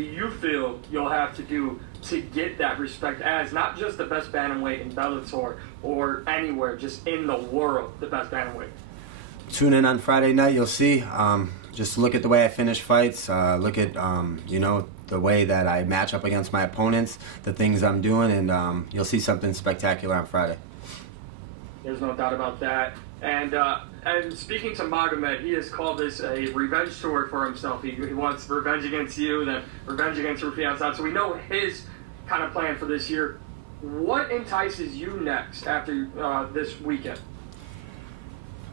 do you feel you'll have to do to get that respect as not just the best bantamweight in Bellator or anywhere, just in the world, the best bantamweight? Tune in on Friday night, you'll see. Just look at the way I finish fights, look at, the way that I match up against my opponents, the things I'm doing, and you'll see something spectacular on Friday. There's no doubt about that. And speaking to Magomed, he has called this a revenge tour for himself. He wants revenge against you, then revenge against Rufian Sa'd. So we know his kind of plan for this year. What entices you next after this weekend?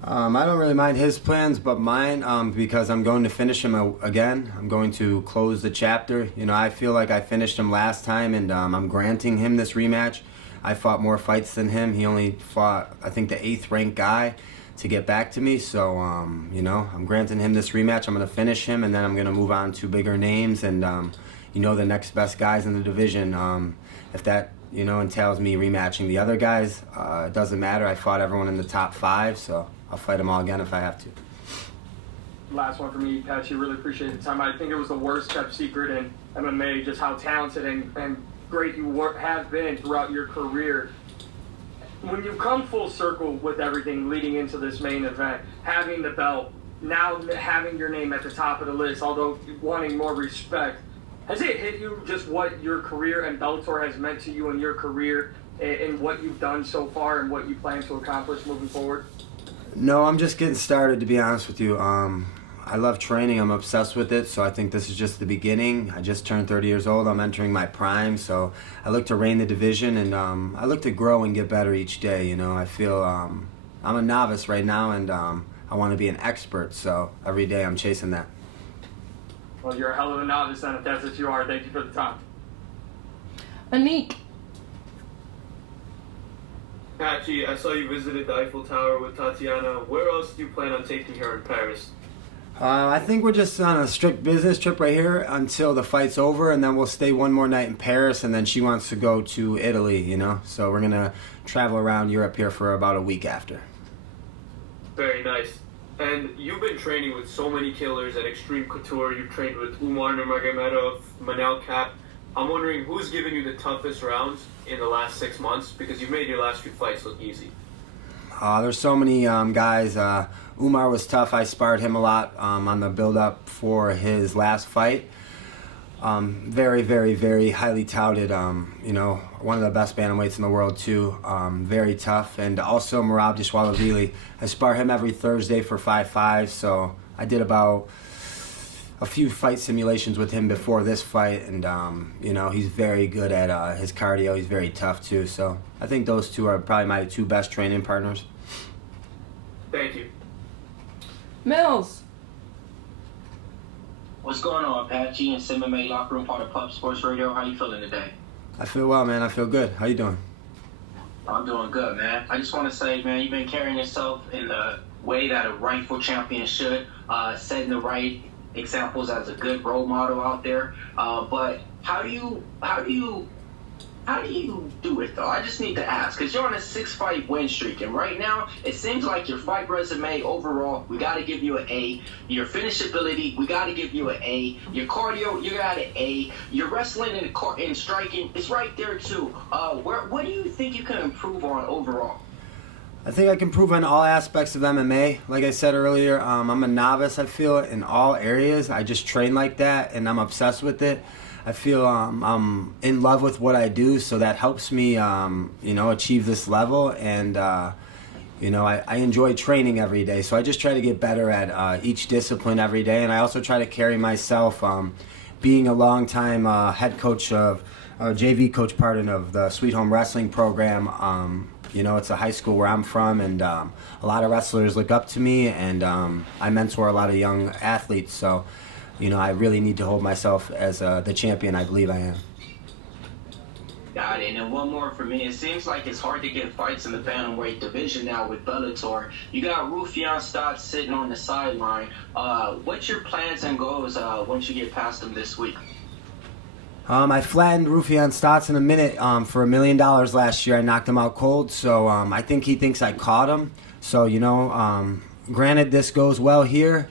I don't really mind his plans, but mine, because I'm going to finish him again. I'm going to close the chapter. I feel like I finished him last time, and I'm granting him this rematch. I fought more fights than him. He only fought, I think, the 8th ranked guy to get back to me. So, I'm granting him this rematch. I'm going to finish him, and then I'm going to move on to bigger names and, the next best guys in the division. If that, entails me rematching the other guys, it doesn't matter. I fought everyone in the top 5, so I'll fight them all again if I have to. Last one for me, Patchy. Really appreciate the time. I think it was the worst kept secret in MMA, just how talented and great you have been throughout your career. When you come full circle with everything leading into this main event, having the belt, now having your name at the top of the list, although wanting more respect, has it hit you just what your career and Bellator has meant to you in your career and what you've done so far and what you plan to accomplish moving forward? No, I'm just getting started, to be honest with you. I love training. I'm obsessed with it, so I think this is just the beginning. I just turned 30 years old. I'm entering my prime, so I look to reign the division, and I look to grow and get better each day. I feel I'm a novice right now, and I want to be an expert, so every day I'm chasing that. Well, you're a hell of a novice, then, if that's what you are. Thank you for the time. Anik. Patchy, I saw you visited the Eiffel Tower with Tatiana. Where else do you plan on taking her in Paris? I think we're just on a strict business trip right here until the fight's over, and then we'll stay one more night in Paris, and then she wants to go to Italy, So we're going to travel around Europe here for about a week after. Very nice. And you've been training with so many killers at Extreme Couture. You've trained with Umar Nurmagomedov, Manel Kape. I'm wondering who's given you the toughest rounds in the last 6 months, because you've made your last few fights look easy. There's so many guys. Umar was tough. I sparred him a lot on the build-up for his last fight. Very, very, very highly touted. One of the best bantamweights in the world too. Very tough. And also Merab Dishwalavili. I spar him every Thursday for 5-5. So I did about a few fight simulations with him before this fight, and he's very good at his cardio. He's very tough too. So I think those two are probably my 2 best training partners. Thank you. Mills. What's going on, Patchy and MMA Locker Room, part of Pub Sports Radio? How you feeling today? I feel well, man. I feel good. How you doing? I'm doing good, man. I just want to say, man, you've been carrying yourself in the way that a rightful champion should, setting the right examples as a good role model out there. But how do you do it, though? I just need to ask, because you're on a 6-fight win streak, and right now it seems like your fight resume overall, we got to give you an A. Your finishability, we got to give you an A. Your cardio, you got an A. Your wrestling and striking is right there too. What do you think you can improve on overall? I think I can improve on all aspects of MMA. Like I said earlier, I'm a novice, I feel, in all areas. I just train like that, and I'm obsessed with it. I feel I'm in love with what I do, so that helps me, achieve this level. And, I enjoy training every day. So I just try to get better at each discipline every day. And I also try to carry myself, being a long-time head coach of, JV coach, of the Sweet Home Wrestling program. It's a high school where I'm from, and a lot of wrestlers look up to me, and I mentor a lot of young athletes. So, I really need to hold myself as the champion I believe I am. Got it. And then one more for me. It seems like it's hard to get fights in the bantamweight division now with Bellator. You got Rufian Sa'd sitting on the sideline. What's your plans and goals once you get past him this week? I flattened Rufian Sa'd in a minute for $1 million last year. I knocked him out cold, so I think he thinks I caught him. So, granted this goes well here,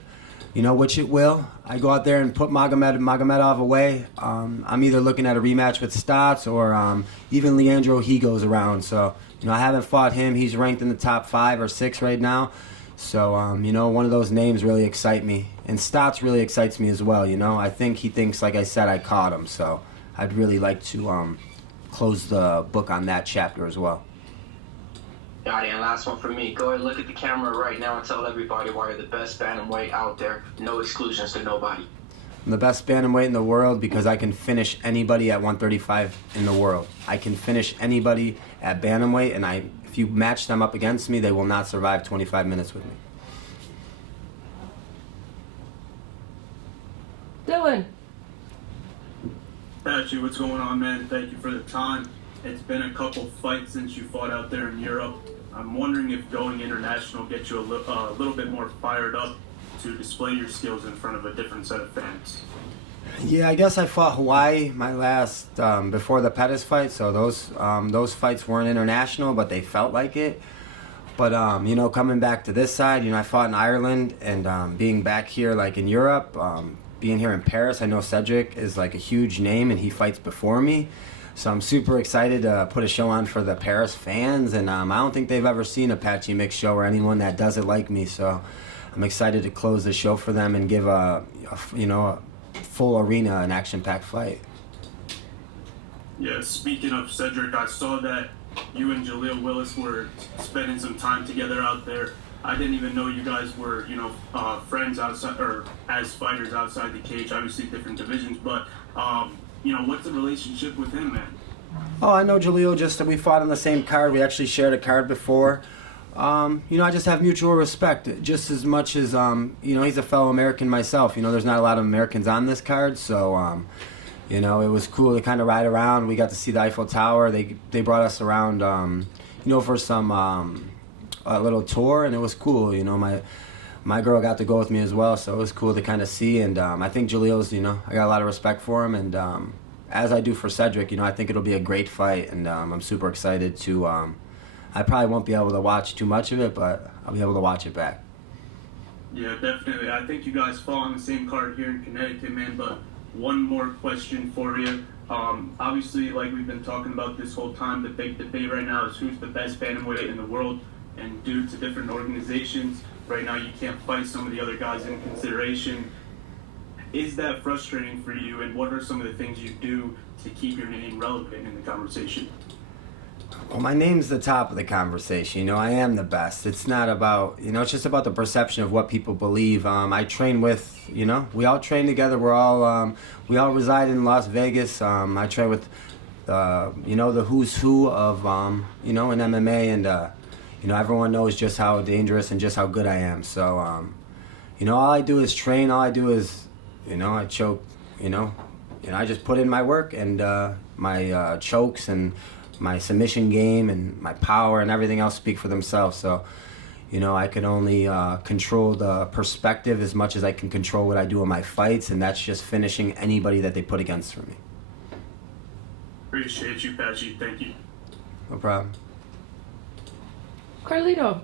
which it will. I go out there and put Magomedov away. I'm either looking at a rematch with Stotts or even Leandro, he goes around. So, I haven't fought him. He's ranked in the top 5 or 6 right now. So, one of those names really excite me. And Stotts really excites me as well, I think he thinks, like I said, I caught him. So I'd really like to close the book on that chapter as well. Got it, and last one for me. Go ahead, look at the camera right now and tell everybody why you're the best bantamweight out there. No exclusions to nobody. I'm the best bantamweight in the world because I can finish anybody at 135 in the world. I can finish anybody at bantamweight, and if you match them up against me, they will not survive 25 minutes with me. Dylan. Patchy, what's going on, man? Thank you for the time. It's been a couple fights since you fought out there in Europe. I'm wondering if going international gets you a little bit more fired up to display your skills in front of a different set of fans. Yeah, I guess I fought Hawaii my last before the Pettis fight, so those fights weren't international, but they felt like it. But coming back to this side, I fought in Ireland, and being back here like in Europe, being here in Paris, I know Cedric is like a huge name, and he fights before me. So I'm super excited to put a show on for the Paris fans, and I don't think they've ever seen a Patchy mixed show or anyone that does it like me. So I'm excited to close the show for them and give a full arena, an action-packed fight. Yeah, speaking of Cedric, I saw that you and Jaleel Willis were spending some time together out there. I didn't even know you guys were, friends outside or as fighters outside the cage. Obviously, different divisions, but what's the relationship with him, man? Oh, I know Jaleel. Just we fought on the same card. We actually shared a card before. I just have mutual respect, just as much as he's a fellow American myself. There's not a lot of Americans on this card, so it was cool to kind of ride around. We got to see the Eiffel Tower. They brought us around, for some a little tour, and it was cool. My girl got to go with me as well, so it was cool to kind of see. And I think Jaleel's, I got a lot of respect for him, and as I do for Cedric, I think it'll be a great fight, and I'm super excited to. I probably won't be able to watch too much of it, but I'll be able to watch it back. Yeah, definitely. I think you guys fall on the same card here in Connecticut, man. But one more question for you. Obviously, like we've been talking about this whole time, the big debate right now is who's the best bantamweight in the world. And due to different organizations, right now you can't fight some of the other guys in consideration. Is that frustrating for you? And what are some of the things you do to keep your name relevant in the conversation? Well, my name's the top of the conversation. I am the best. It's not about, it's just about the perception of what people believe. I train with, we all train together. We all reside in Las Vegas. I train with, the who's who of, in MMA, and, everyone knows just how dangerous and just how good I am. So, all I do is train. All I do is, I choke, I just put in my work and my chokes and my submission game and my power and everything else speak for themselves. So, I can only control the perspective as much as I can control what I do in my fights, and that's just finishing anybody that they put against me. Appreciate you, Patchy. Thank you. No problem. Carlito.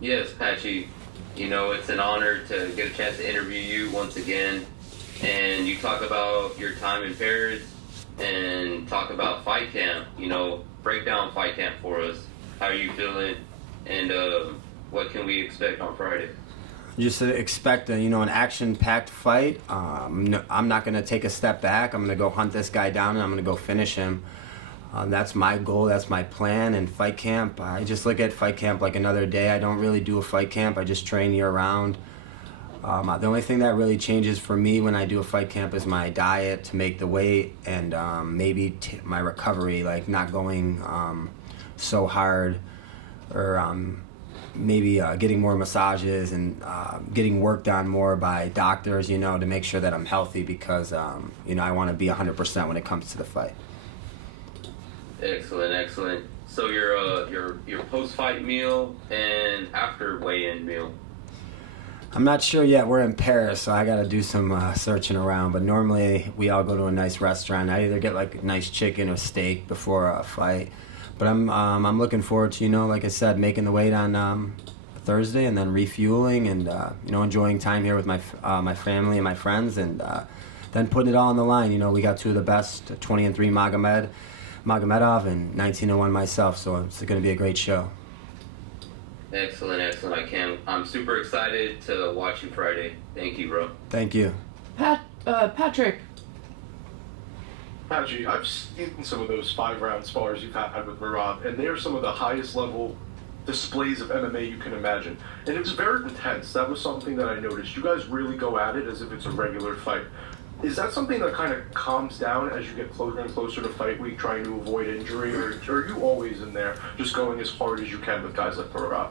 Yes, Patchy. It's an honor to get a chance to interview you once again. And you talk about your time in Paris and talk about fight camp. Break down fight camp for us. How are you feeling? And what can we expect on Friday? Just expect an action-packed fight. I'm not going to take a step back. I'm going to go hunt this guy down, and I'm going to go finish him. That's my goal. That's my plan. And fight camp, I just look at fight camp like another day. I don't really do a fight camp. I just train year-round. The only thing that really changes for me when I do a fight camp is my diet to make the weight, and maybe my recovery, like not going so hard, or maybe getting more massages and getting worked on more by doctors, to make sure that I'm healthy, because I want to be 100% when it comes to the fight. Excellent. So your post-fight meal and after weigh-in meal? I'm not sure yet. We're in Paris, so I got to do some searching around. But normally we all go to a nice restaurant. I either get like nice chicken or steak before a fight. But I'm looking forward to, like I said, making the weight on Thursday and then refueling and enjoying time here with my family and my friends and then putting it all on the line. We got two of the best, 20-3 Magomedov and 19-1 myself, so it's going to be a great show. Excellent. I'm super excited to watch you Friday. Thank you, bro. Thank you. Patrick. Patchy, I've seen some of those 5-round spars you've had with Merab, and they are some of the highest level displays of MMA you can imagine. And it was very intense. That was something that I noticed. You guys really go at it as if it's a regular fight. Is that something that kind of calms down as you get closer and closer to fight week, trying to avoid injury, or are you always in there just going as hard as you can with guys like Merab?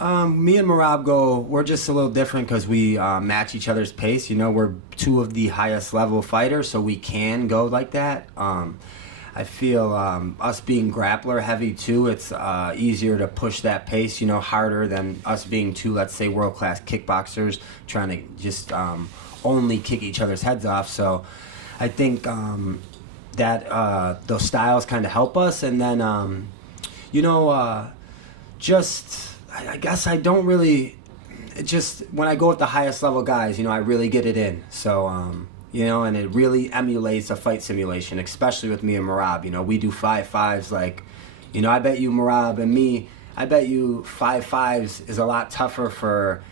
Me and Merab we're just a little different because we match each other's pace. We're two of the highest level fighters, so we can go like that. I feel us being grappler heavy too, it's easier to push that pace, harder than us being two, let's say, world-class kickboxers trying to just only kick each other's heads off. So I think that those styles kind of help us. And then, I guess I don't really, just when I go with the highest level guys, I really get it in. So, and it really emulates a fight simulation, especially with me and Merab. We do 5-5s like, I bet you Merab and me, I bet you 5-5s is a lot tougher for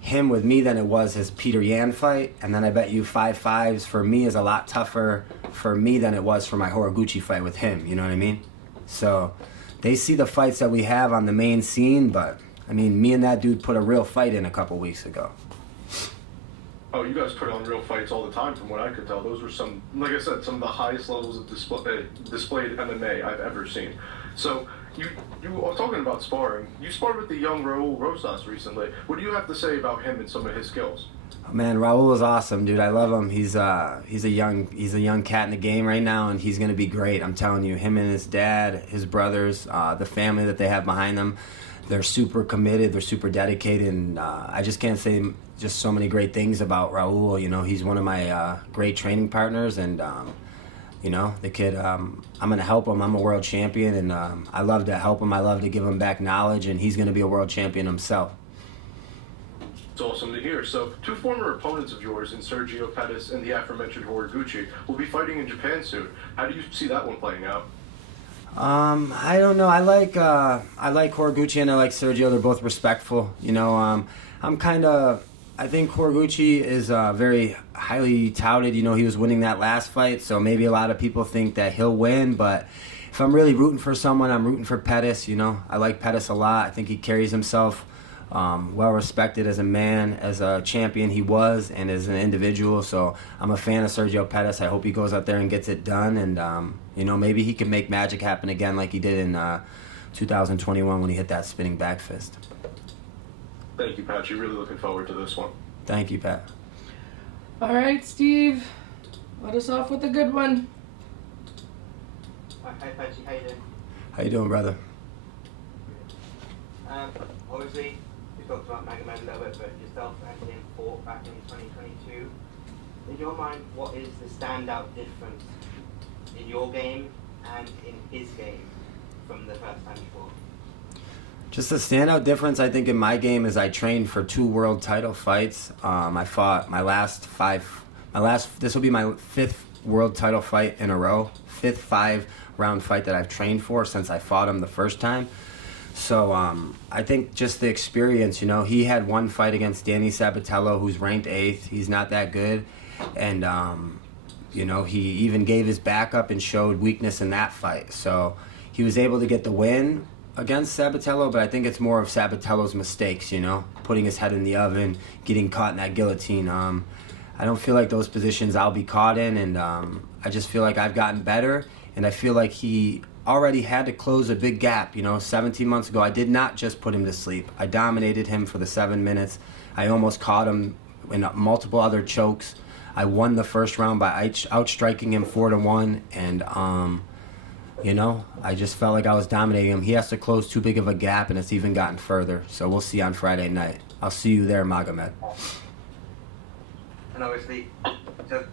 him with me than it was his Peter Yan fight. And then I bet you 5-5s for me is a lot tougher for me than it was for my Horiguchi fight with him. You know what I mean? So they see the fights that we have on the main scene, but me and that dude put a real fight in a couple weeks ago. Oh, you guys put on real fights all the time, from what I could tell. Those were some, like I said, some of the highest levels of displayed MMA I've ever seen. So you are talking about sparring. You sparred with the young Raul Rosas recently. What do you have to say about him and some of his skills? Oh, man, Raul is awesome, dude. I love him. He's a young cat in the game right now, and he's gonna be great. I'm telling you, him and his dad, his brothers, the family that they have behind them, they're super committed. They're super dedicated, and I just can't say just so many great things about Raul. He's one of my great training partners, and the kid. I'm gonna help him. I'm a world champion, and I love to help him. I love to give him back knowledge, and he's gonna be a world champion himself. It's awesome to hear. So, two former opponents of yours in Sergio Pettis and the aforementioned Horiguchi will be fighting in Japan soon. How do you see that one playing out? I don't know. I like Horiguchi and I like Sergio. They're both respectful. I think Horiguchi is very highly touted. He was winning that last fight, so maybe a lot of people think that he'll win. But if I'm really rooting for someone, I'm rooting for Pettis. I like Pettis a lot. I think he carries himself well respected as a man, as a champion he was, and as an individual. So I'm a fan of Sergio Pettis. I hope he goes out there and gets it done, and maybe he can make magic happen again like he did in 2021 when he hit that spinning back fist. Thank you, Patchy. Really looking forward to this one. Thank you, Pat. All right, Steve. Let us off with a good one. Hi, Patchy. How you doing? How you doing, brother? Obviously, we talked about Magomedov a little bit, but yourself and him fought back in 2022. In your mind, what is the standout difference in your game and in his game from the first time you fought? Just the standout difference, I think, in my game is I trained for 2 world title fights. I fought this will be my 5th world title fight in a row, 5th 5-round fight that I've trained for since I fought him the first time. So I think just the experience, he had one fight against Danny Sabatello, who's ranked 8th. He's not that good. And, he even gave his back up and showed weakness in that fight. So he was able to get the win against Sabatello, but I think it's more of Sabatello's mistakes, putting his head in the oven, getting caught in that guillotine. I don't feel like those positions I'll be caught in, and I just feel like I've gotten better, and I feel like he already had to close a big gap. 17 months ago, I did not just put him to sleep. I dominated him for the 7 minutes. I almost caught him in multiple other chokes. I won the first round by outstriking him 4-1, and I just felt like I was dominating him. He has to close too big of a gap, and it's even gotten further. So we'll see on Friday night. I'll see you there, Magomed. And obviously,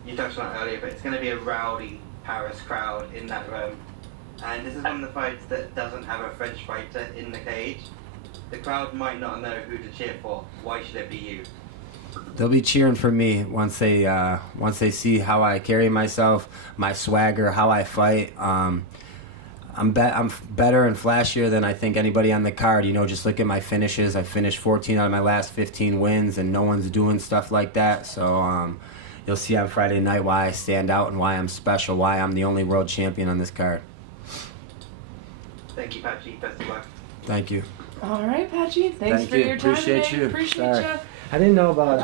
you touched on it earlier, but it's going to be a rowdy Paris crowd in that room. and this is one of the fights that doesn't have a French fighter in the cage. The crowd might not know who to cheer for. Why should it be you? They'll be cheering for me once they see how I carry myself, my swagger, how I fight. I'm better and flashier than I think anybody on the card. You know, just look at my finishes. I finished 14 out of my last 15 wins, and no one's doing stuff like that. So you'll see on Friday night why I stand out and why I'm special, why I'm the only world champion on this card. Thank you, Patchy. Best of luck. Thank you. All right, Patchy. Thanks Thank for you. your time Appreciate today. you. Appreciate Sorry. you. I didn't know about